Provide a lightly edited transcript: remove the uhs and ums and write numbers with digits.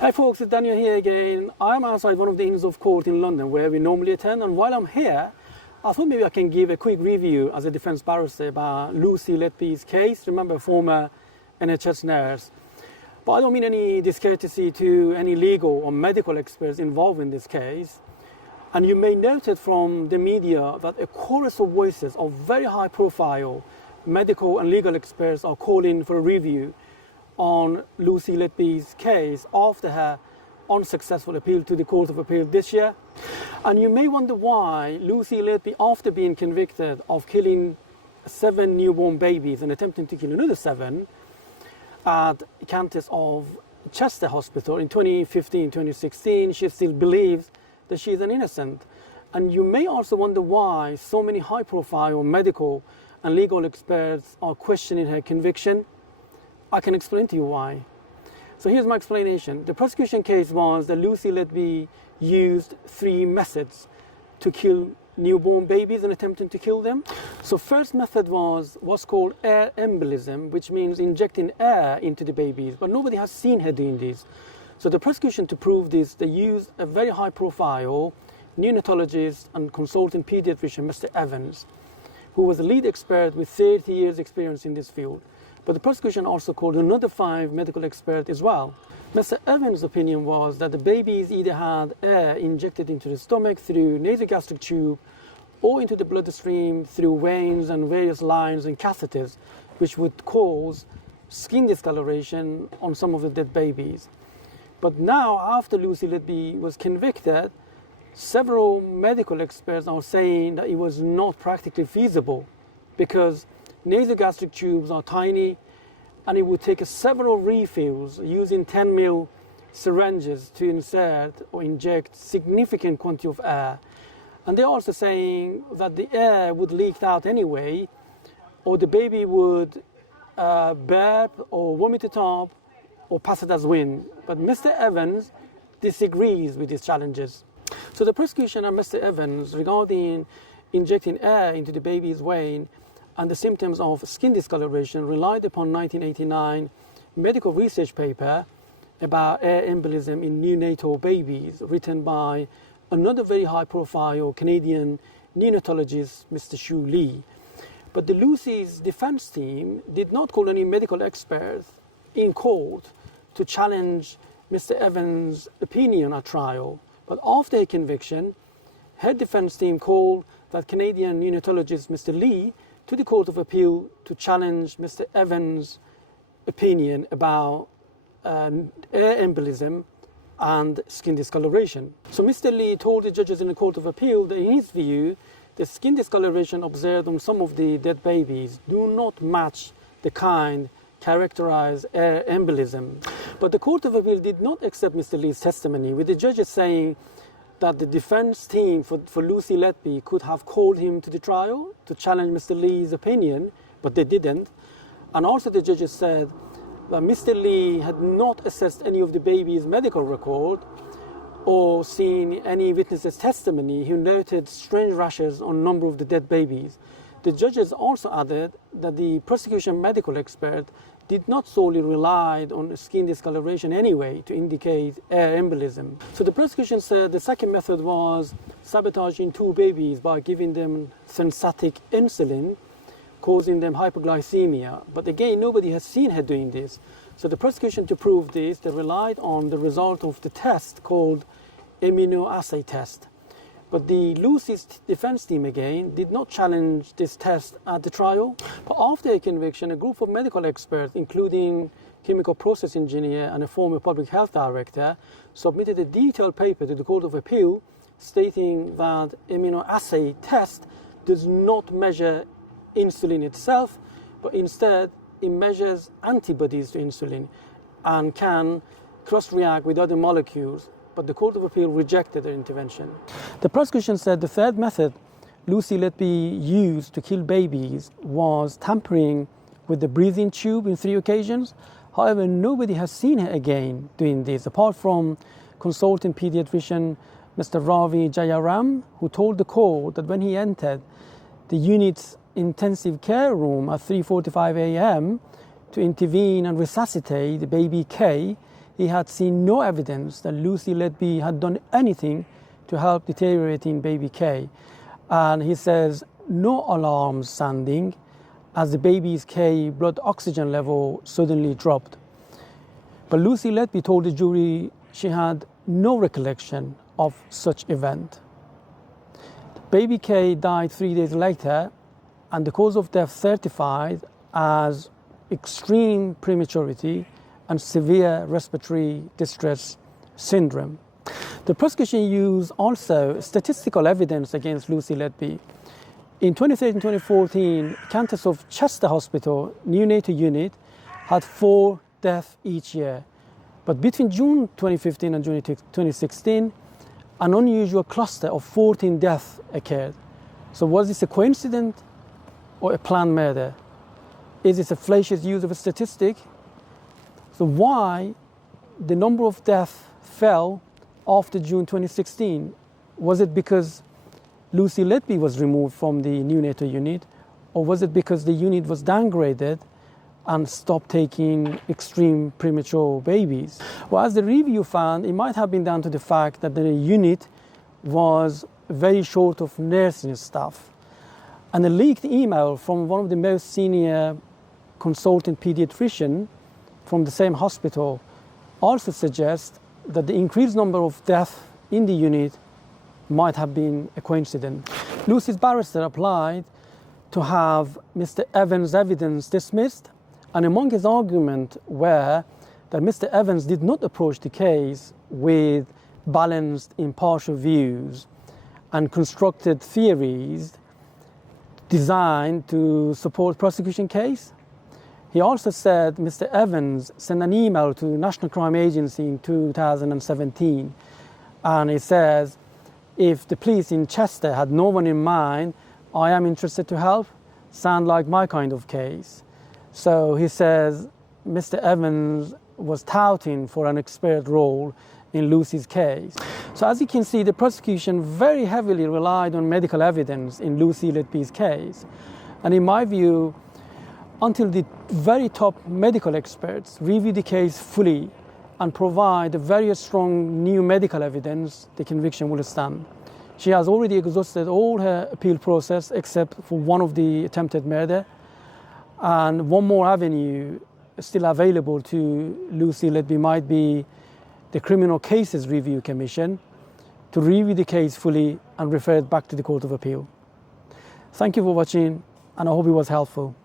Hi folks, it's Daniel here again. I'm outside one of the Inns of Court in London where we normally attend, and while I'm here, I thought maybe I can give a quick review as a defense barrister about Lucy Letby's case. Remember, former NHS nurse. But I don't mean any discourtesy to any legal or medical experts involved in this case. And you may note it from the media that a chorus of voices of very high profile medical and legal experts are calling for a review on Lucy Letby's case after her unsuccessful appeal to the Court of Appeal this year. And you may wonder why Lucy Letby, after being convicted of killing 7 newborn babies and attempting to kill another 7 at Countess of Chester Hospital in 2015-2016, she still believes that she is an innocent. And you may also wonder why so many high-profile medical and legal experts are questioning her conviction. I can explain to you why. So here's my explanation. The prosecution case was that Lucy Letby used 3 methods to kill newborn babies and attempting to kill them. So first method was what's called air embolism, which means injecting air into the babies, but nobody has seen her doing this. So the prosecution, to prove this, they used a very high profile neonatologist and consultant pediatrician, Mr. Evans, who was a lead expert with 30 years experience in this field. But the prosecution also called another 5 medical experts as well. Mr. Evans' opinion was that the babies either had air injected into the stomach through nasogastric tube or into the bloodstream through veins and various lines and catheters, which would cause skin discoloration on some of the dead babies. But now, after Lucy Letby was convicted, several medical experts are saying that it was not practically feasible because nasogastric tubes are tiny and it would take several refills using 10 ml syringes to insert or inject significant quantity of air. And they're also saying that the air would leak out anyway, or the baby would burp or vomit it up or pass it as wind. But Mr. Evans disagrees with these challenges. So the prosecution and Mr. Evans, regarding injecting air into the baby's vein and the symptoms of skin discoloration, relied upon 1989 medical research paper about air embolism in neonatal babies, written by another very high-profile Canadian neonatologist, Mr. Shu Lee. But the Lucy's defense team did not call any medical experts in court to challenge Mr. Evans' opinion at trial. But after her conviction, her defense team called that Canadian neonatologist, Mr. Lee, to the Court of Appeal to challenge Mr. Evans' opinion about air embolism and skin discoloration. So Mr. Lee told the judges in the Court of Appeal that in his view, the skin discoloration observed on some of the dead babies do not match the kind characterized air embolism. But the Court of Appeal did not accept Mr. Lee's testimony, with the judges saying that the defense team for Lucy Letby could have called him to the trial to challenge Mr. Lee's opinion, but they didn't. And also the judges said that Mr. Lee had not assessed any of the baby's medical record or seen any witness's testimony who noted strange rashes on a number of the dead babies. The judges also added that the prosecution medical expert did not solely rely on skin discoloration anyway to indicate air embolism. So the prosecution said the second method was sabotaging 2 babies by giving them synthetic insulin, causing them hypoglycemia. But again, nobody has seen her doing this. So the prosecution, to prove this, they relied on the result of the test called immunoassay test. But the Lucy's defense team again did not challenge this test at the trial. But after a conviction, a group of medical experts, including chemical process engineer and a former public health director, submitted a detailed paper to the Court of Appeal stating that immunoassay test does not measure insulin itself, but instead it measures antibodies to insulin and can cross-react with other molecules. But the Court of Appeal rejected their intervention. The prosecution said the third method Lucy Letby used to kill babies was tampering with the breathing tube in 3 occasions. However, nobody has seen her again doing this, apart from consultant pediatrician Mr. Ravi Jayaram, who told the court that when he entered the unit's intensive care room at 3:45 a.m. to intervene and resuscitate the baby K, he had seen no evidence that Lucy Letby had done anything to help deteriorating baby K. And he says no alarms sounding as the baby's K blood oxygen level suddenly dropped. But Lucy Letby told the jury she had no recollection of such event. Baby K died 3 days later, and the cause of death certified as extreme prematurity and severe respiratory distress syndrome. The prosecution used also statistical evidence against Lucy Letby. In 2013-2014, Countess of Chester Hospital neonatal unit had 4 deaths each year. But between June 2015 and June 2016, an unusual cluster of 14 deaths occurred. So was this a coincidence or a planned murder? Is this a fallacious use of a statistic? So why the number of deaths fell after June 2016? Was it because Lucy Letby was removed from the neonatal unit, or was it because the unit was downgraded and stopped taking extreme premature babies? Well, as the review found, it might have been down to the fact that the unit was very short of nursing staff. And a leaked email from one of the most senior consultant pediatrician from the same hospital also suggests that the increased number of deaths in the unit might have been a coincidence. Lucy's barrister applied to have Mr. Evans' evidence dismissed, and among his arguments were that Mr. Evans did not approach the case with balanced, impartial views and constructed theories designed to support prosecution case. He also said Mr. Evans sent an email to National Crime Agency in 2017, and he says, if the police in Chester had no one in mind, I am interested to help. Sound like my kind of case. So he says Mr. Evans was touting for an expert role in Lucy's case. So as you can see, the prosecution very heavily relied on medical evidence in Lucy Letby's case. And in my view, until the very top medical experts review the case fully and provide very strong new medical evidence, the conviction will stand. She has already exhausted all her appeal process except for one of the attempted murder, and one more avenue still available to Lucy Letby might be the Criminal Cases Review Commission to review the case fully and refer it back to the Court of Appeal. Thank you for watching, and I hope it was helpful.